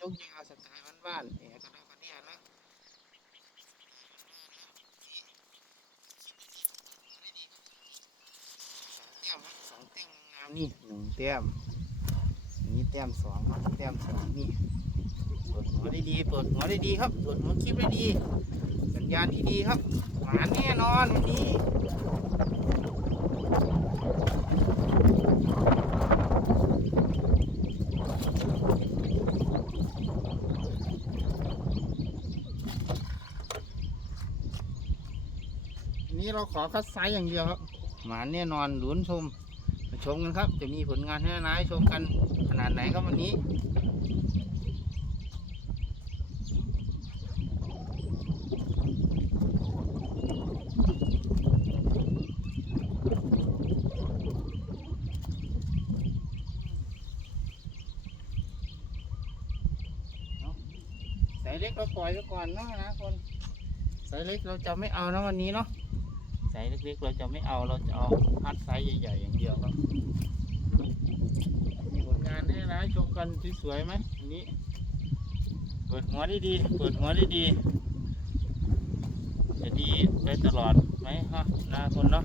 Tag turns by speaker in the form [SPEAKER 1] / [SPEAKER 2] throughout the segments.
[SPEAKER 1] ยกยาวสไตล์บ้านๆเนี่ยก็ได้ปะเนี่ยนะแต้มครับสองแต้มงามนี่หนึ่งแต้มอันนี้แต้มสองครับแต้มสองนี่เปิดหัวได้ดีเปิดหัวได้ดีครับเปิดหัวคลิปได้ดี สัญญาณที่ดีครับหวานแน่นอนวันนี้ นนี้เราขอคัดไซส์อย่างเดียวครับ หมานแน่นอนหลุนชมมาชมกันครับ จะมีผลงานให้นายชมกันขนาดไหนครับวันนี้สายเล็กเราปล่อยไว้ก่อนเนาะนะคนสายเล็กเราจะไม่เอานะวันนี้เนาะ ส์เล็กๆ เราจะไม่เอาเราจะเอาพัดไซส์ใหญ่ๆอย่างเดียวครับมีผลงานให้นะชมกันสวยๆไหมอันนี้ เปิดหัวดีๆเปิดหัวดีๆจะดีไปตลอดไหมฮะนะคนเนาะ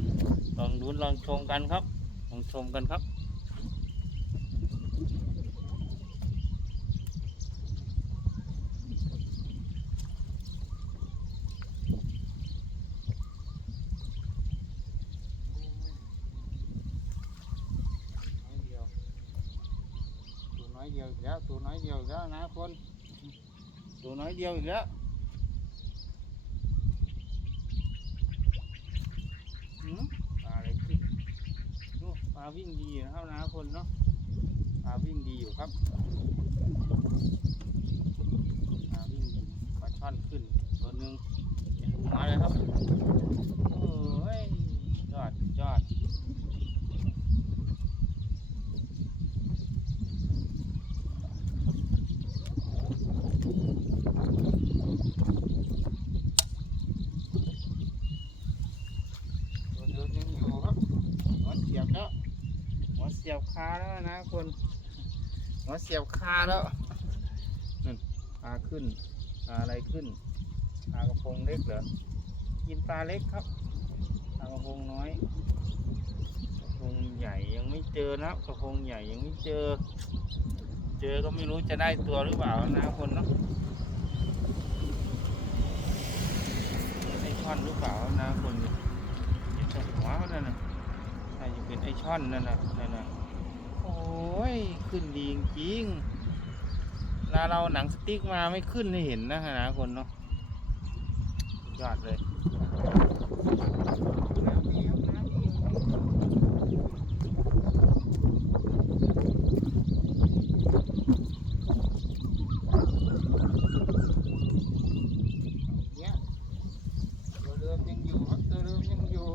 [SPEAKER 1] ลองดูลองชมกันครับลองชมกันครับ น้อยเดียวตัวน้ อยเดียวอีกแล้วตัวน้อยเดียวอีกแล้วนะคนตัวน้อยเดียวอีกแล้วหืมปลาอะไรขึ้นปลาวิ่งดีนะครับนะคนเนาะปลาวิ่งดีอยู่ครับปลาวิ่งดีปลาช่อนขึ้นตัวหนึ่งเห็นหัวเลยครับโอ้ยยอดยอดตัวเดิมยังอยู่ครับหัวเสียบแล้วหัวเสียบ คาแล้วนะคนหัวเสียบคาแล้วนั่นปลาขึ้นปลาอะไรขึ้นปลากระพงเล็กเหรอกินปลาเล็กครับปลากระพงน้อยกระพงใหญ่ยังไม่เจอนะกระพงใหญ่ยังไม่เจอ เจอก็ไม่รู้จะได้ตัวหรือเปล่านะคนเนาะได้ช่อนหรือเปล่านะคนเห็นแต่หัวเขานั่นน่ะน่าจะเป็นไอช่อนนั่นน่ะนั่นน่ะ โอ้ย ขึ้นดีจริงๆลาเราหนังสติ๊กมาไม่ขึ้นให้เห็นนะฮะคนเนาะยอดเลยน้ำดีครับน้ำดีเนี่ย ตัวเดิมยังอยู่ครับตัวเดิมยังอยู่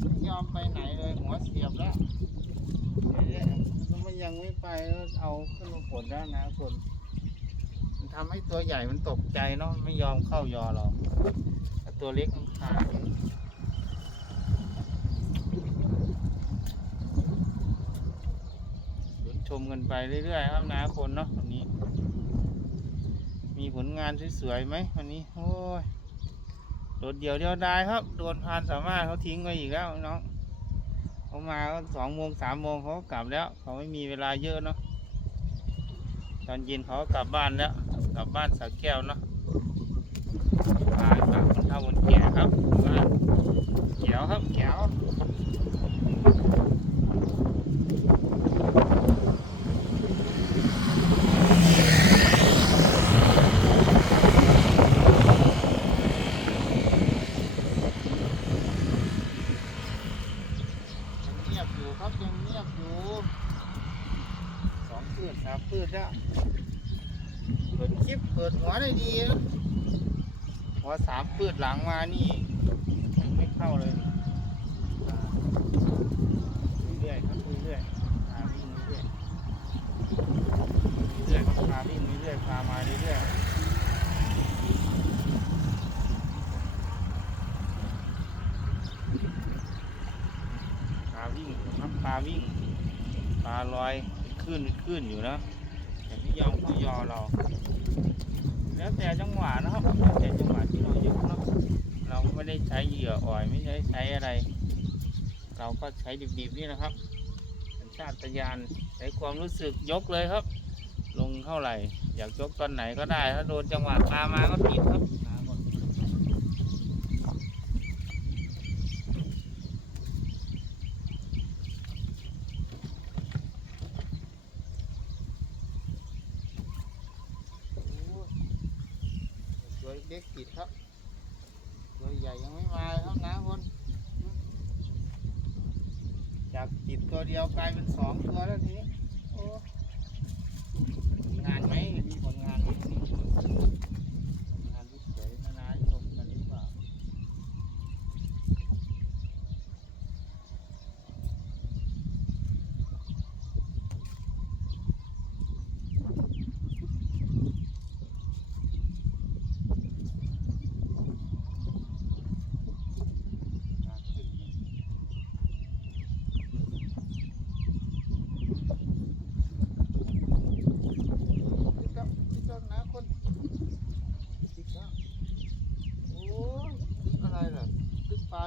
[SPEAKER 1] ไม่ยอมไปไหนเลยหัวเสียบแล้วเนี่ย แล้ไม่ไปก็เอาขึ้นมาผลแล้นะคนมันทำให้ตัวใหญ่มันตกใจเนาะไม่ยอมเข้ายอหรอกแต่ตัวเล็กมันขาดลุ้นชมกันไปเรื่อยๆครับนะคนเนาะวันนี้ มีผลงานสวยๆไหมวันนี้โอ้ยโดดเดี่ยวเดียวไดายครับโดนพานสามารถเขาทิ้งไว้อีกแล้วน้อง เขามาก็สองโมงสามโมงเขากลับแล้วเขาไม่มีเวลาเยอะเนาะตอนเย็นเขากลับบ้านแล้ว กลับบ้านสักแก้วเนาะพาปากคนเท่าคนแก่ครับบ้านแก้วครับแก้วยังเงียบอยู่ครับยังเงียบอยู่สองพืชสามพืชแล้วเปิดคลิปเปิดหัวได้ดีนะหัวสามพืชหลังมานี่ยังไม่เข้าเลยอ่าเรื่อยๆครับเรื่อยๆพาวิ่งเรื่อยๆเรื่อยๆครับพาวิ่งเรื่อยๆพามาเรื่อยๆ ป ลาวิ่งครับปลาวิ่งปลาลอยเป็นคลื่นเป็นอยู่นะแต่ที่ยองผู้ยอเรา แล้วแต่จังหวะนะครับแล้วแต่จังหวะที่เรายกเนาะเราไม่ได้ใช้เหยื่ออ่อยไม่ได้ใช้อะไร เราก็ใช้ดิบๆนี่นะครับสัญชาตญาณใช้ความรู้สึกยกเลยครับ ลงเท่าไหร่ อยากยกตอนไหนก็ได้ ถ้าโดนจังหวะปลามาก็ติดครับปลาหมดโอ้ยตัวเล็กติดครับ ตัวใหญ่ยังไม่มาเลยครับนะคนจากติดตัวเดียวกลายเป็นสองตัวแล้วทีนี้โอ้ผลงานไหมมีผลงานไหมผลงานที่สวยนานาชมกันหรือเปล่าอะขึ้นมาติ๊กต๊อกติ๊กต๊อกนะคนติ๊กต๊อกโอ้ยติ๊กอะไรเหรอติ๊กปลา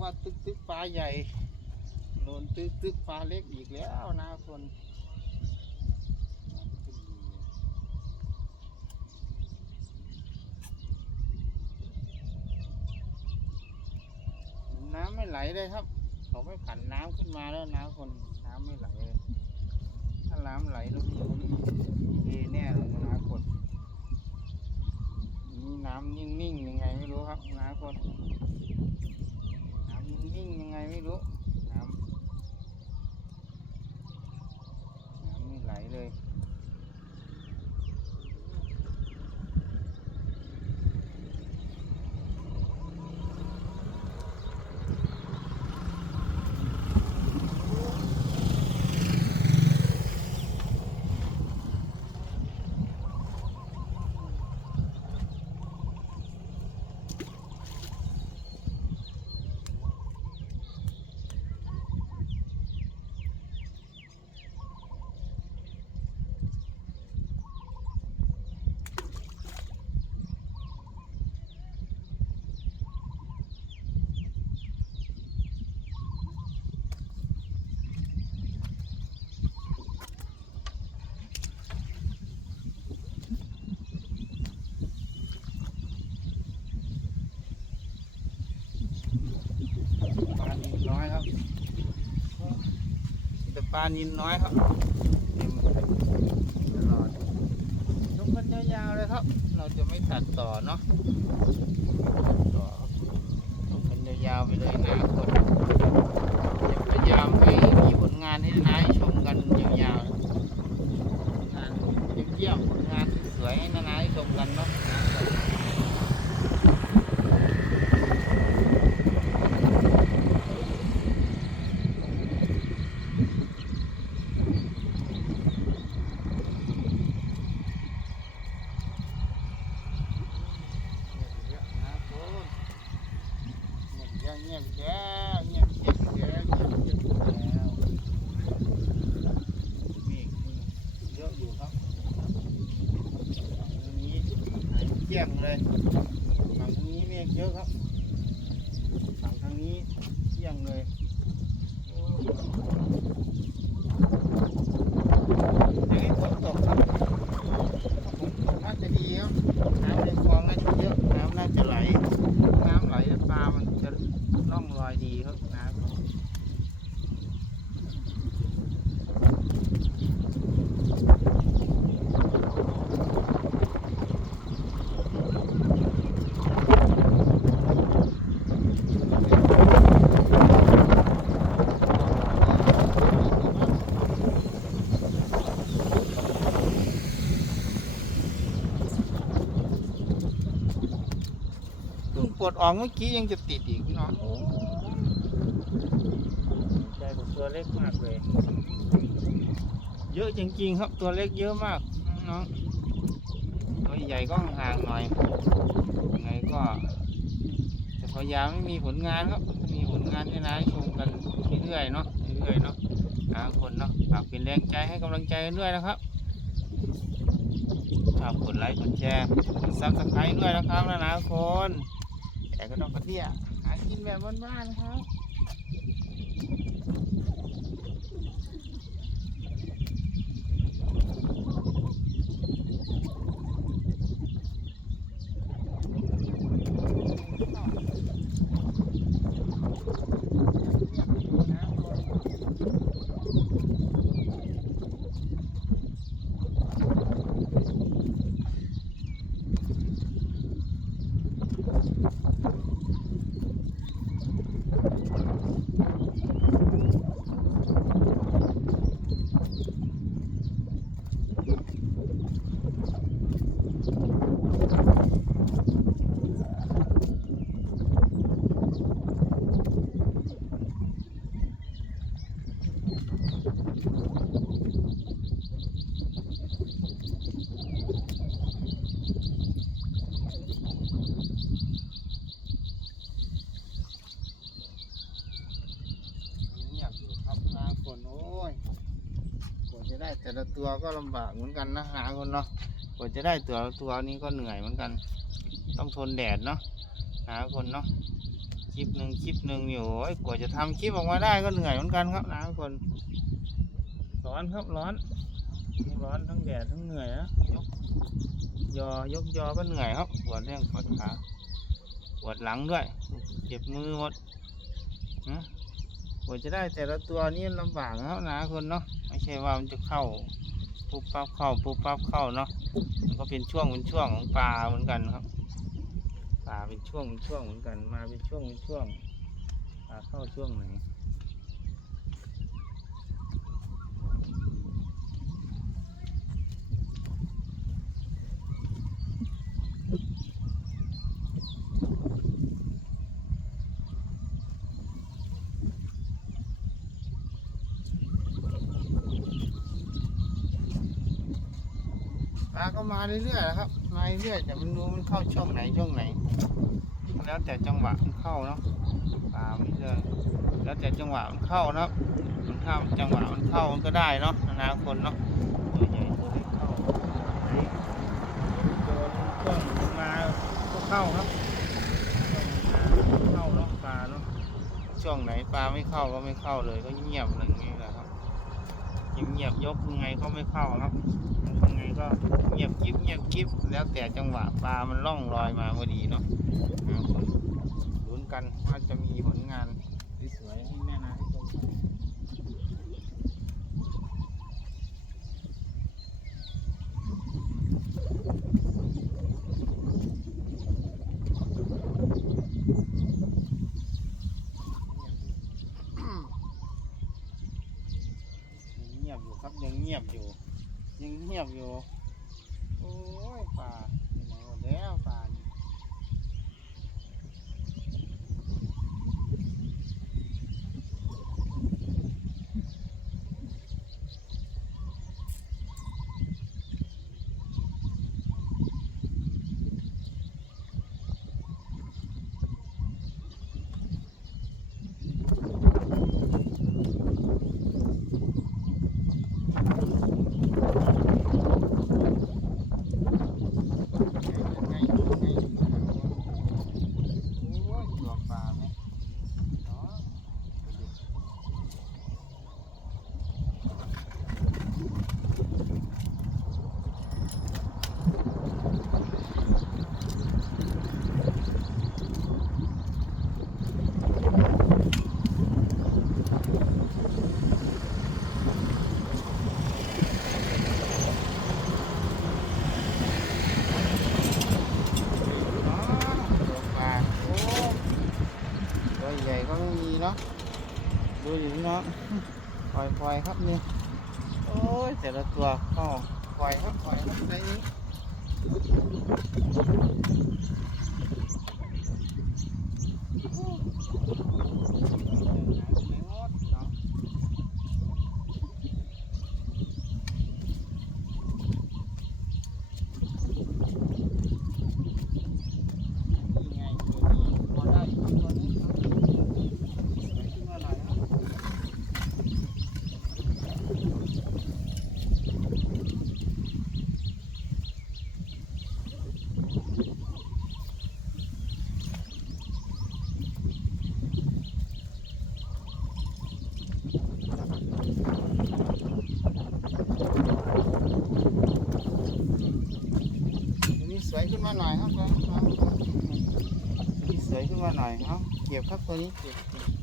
[SPEAKER 1] ว่าตึกตึกปลาใหญ่โดนตึกตึกปลาเล็กอีกแล้วนะคนน้ำไม่ไหลเลยครับ เขาไม่ผันน้ำขึ้นมาแล้วน้ำคนน้ำไม่ไหลเลยถ้าน้ำไหลแล้วมีนี่เอแน่เลยนะคน นี้น้ำนิ่งๆยังไงไม่รู้ครับนะคนน้ำนิ่งๆยังไงไม่รู้น้ำน้ำไม่ไหลเลย ลานินน้อยครับต็มเลยตลอดยกกันยาวๆเลยครับ เราจะไม่ตัดต่อเนาะต่อครับยกกันยาวๆไปเลยนะคนจะพยายามให้มีผลงานให้นาให้ชมกันยาวๆงานเยี่ยมผลงานสวยๆให้นาให้ชมกันเนาะนะครับ เงียบเยอะนะคุณเงียบเยอะเงียบแย่เงียบเยอะเงียบเยอะเงียบเยอะแล้วมีเยอะอยู่ครับฝั่งนี้หา ยเกลี้ยงเลยฝั่งนี้เมฆเยอะครับฝั่งทางนี้เที่ยงเลยโอ้อย่างนี้ฝนตกครับน่าจะดีครับ น้ำในคลองน่าจะเยอะ น้ำน่าจะไหล น้ำไหลแล้วปลา มันจะล่องลอยดีครับน้ำเพิ่งปลด ออกเมื่อกี้ยังจะติดอีกเนาะใจผมตัวเล็กมากเลย เยอะจริงๆครับตัวเล็กเยอะมากน้องๆตัวใหญ่ก็ห่างๆหน่อยยังไงก็จะพยายามไม่มีผลงานครับ มีผลงานให้นายชมกันเรื่อยๆเนาะเรื่อยๆเนาะนะคนเนาะฝากเป็นแรงใจให้กำลังใจกันด้วยนะครับฝากกดไลค์กดแชร์กดซับสไครต์ด้วยนะครับนะนะคน แต่ก็ต้องกระเตี้ยหากินแบบบ้านๆครับ เงียบอยู่ครับหาคนโอ้ยกว่าจะได้ แต่ละตัวก็ลำบากเหมือนกันนะหาคนเนาะกว่าจะได้ตัวละตัวนี้ก็เหนื่อยเหมือนกัน ต้องทนแดดเนาะหาคนเนาะคลิปหนึ่งคลิปหนึ่งอยู่โอ้ยกว่าจะทำคลิปออกมาได้ก็เหนื่อยเหมือนกันครับหาคนร้อนครับร้อนร้อนทั้งแดดทั้งเหนื่อยนะยกยอยกยอก็เหนื่อยครับปวดเรื่องปวดขาปวดหลังด้วยเจ็บมือหมดนะ กว่าจะได้แต่ละตัวนี่ลำบากนะครับนะคนเนาะไม่ใช่ว่ามันจะเข้าปุ๊บปั๊บเข้าปุ๊บปั๊บเข้าเนาะมันก็เป็นช่วงเป็นช่วงของปลาเหมือนกันครับปลาเป็นช่วงเป็นช่วงเหมือนกันมาเป็นช่วงเป็นช่วงปลาเข้าช่วงไหน มาเรื่อยๆนะครับ มาเรื่อยๆแต่มันรู้มันเข้าช่วงไหนช่วงไหน แล้วแต่จังหวะมันเข้าเนาะปลาไม่เรื่อยแล้วแต่จังหวะมันเข้านะมันเข้าจังหวะมันเข้ามันก็ได้เนาะอนาคตเนาะตัวใหญ่ตัวเล็กเข้าโดนช่วงมันมาก็เข้าครับเข้าเนาะปลาเนาะช่วงไหนปลาไม่เข้าก็ไม่เข้าเลยก็เงียบอะไรอย่างนี้แหละครับเงียบๆยกยังไงก็ไม่เข้าครับ ก็เงียบกิ๊บเงียบกิ๊บแล้วแต่จังหวะปลามันล่องลอยมาพอดีเนาะลุ้นกันว่าจะมีผลงานสวยๆให้แม่นาให้ชมกันยังเงียบอยู่ครับยังเงียบอยู่ ยังเงียบอยู่ โอ้ยป่าไปไหนหมดแล้วป่านี่ ยังไงยังไงโอ้ยตัวปลาไหมเนาะอ๋อตัวปลาโอ้ตัวใหญ่ก็ไม่มีเนาะดูอยู่เนาะปล่อยปล่อย ครับนี่ โอ้ยแต่ละตัว ขึ้นมาหน่อยเนาะเก็บครับตัวนี้เก็บ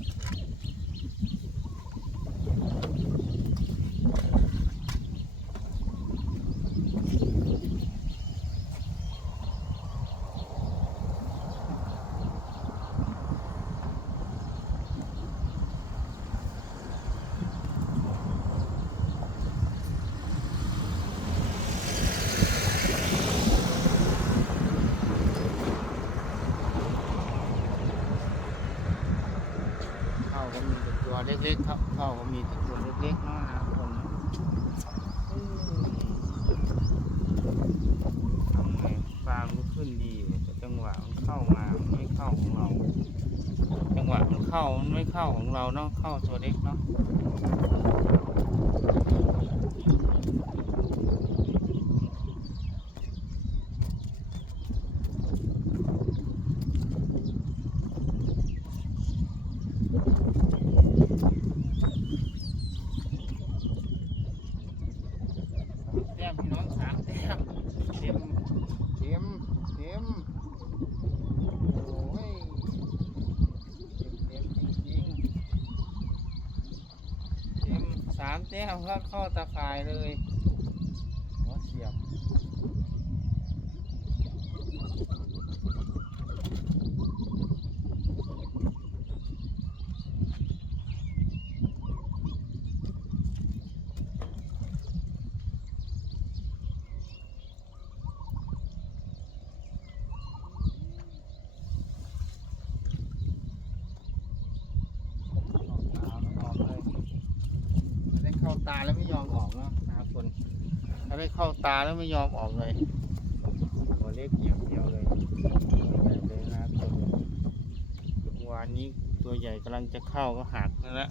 [SPEAKER 1] ก็มีแต่ตัวเล็กๆครับเข้าก็มีแต่ตัวเล็กๆเนาะนะคนเนาะอืมทำไงปลามันขึ้นดีอยู่แต่จังหวะมันเข้ามาไม่เข้าของเรา จังหวะมันเข้ามันไม่เข้าของเราเนาะเข้าตัวเล็กเนาะ แต้มพี่น้องสามแต้มเต็มเต็มเต็มโอ้ยเต็มเต็มจริงๆเต็มสามแต้มครับเข้อตาข่ายเลยหัวเสียบออกตาไม่ออกเลยถ้าได้เข้า ตาแล้วไม่ยอมออกเนาะนะครับคนถ้าได้เข้าตาแล้วไม่ยอมออกเลยตัวเล็กอย่างเดียวเลยตัวใหญ่เลยนะครับคนวานนี้ตัวใหญ่กำลังจะเข้าก็หักแล้วละ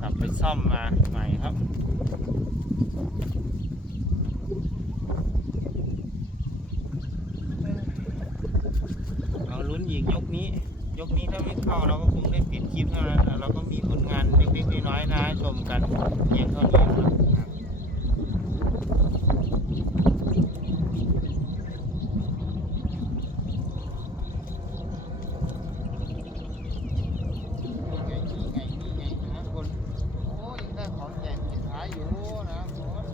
[SPEAKER 1] กลับไปซ่อมมาใหม่ครับเอาลุ้นอีกยกนี้ ยกนี้ถ้าไม่เข้าเราก็คงได้ปิดคลิปเท่านั้นเราก็มีผลงานเล็กๆน้อยๆนะให้ชมกันเพียงเท่านี้ครับนี่ไงนี่ไงนี่ไงนะคนโอ้ยังได้ของใหญ่ปิดท้ายอยู่นะคน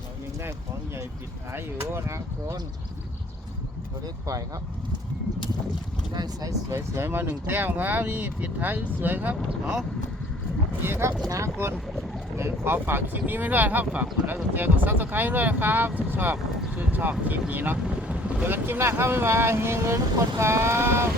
[SPEAKER 1] เรายังได้ของใหญ่ปิดท้ายอยู่นะครับคนเราได้ปล่อยครับ ได้ไซส์ส วยมาหนึ่งแต้มครับ นี่ปิดท้ายสวยครับเนาะโอเคครับนะคนขอฝากคลิปนี้ไว้ด้วยครับ ฝากกดไลค์กดแชร์กดซับสไครต์ด้วยนะครับชอบชื่นชอบคลิปนี้เนาะเจอกันคลิปหน้าครับบ๊ายบายเฮงเลยทุกคนครับ